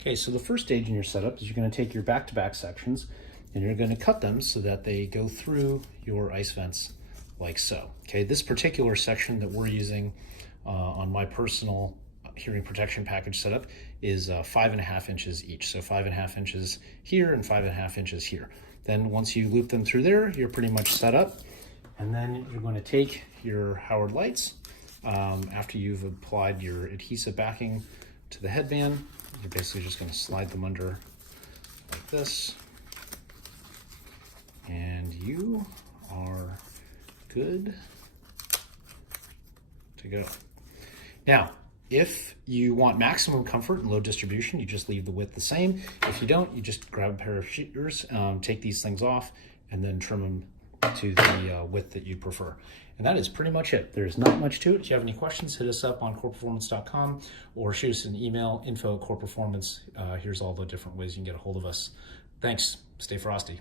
Okay, so the first stage in your setup is you're going to take your back-to-back sections and you're going to cut them so that they go through your ice vents like so. Okay, this particular section that we're using on my personal hearing protection package setup is 5.5 inches each. So 5.5 inches here and 5.5 inches here. Then once you loop them through there, you're pretty much set up. And then you're going to take your Howard lights after you've applied your adhesive backing to the headband. You're basically just going to slide them under like this, and you are good to go. Now, if you want maximum comfort and low distribution, you just leave the width the same. If you don't, you just grab a pair of shears, take these things off, and then trim them to the width that you prefer. And that is pretty much it. There's not much to it. If you have any questions, hit us up on coreperformance.com or shoot us an email, info@coreperformance. Here's all the different ways you can get a hold of us. Thanks. Stay frosty.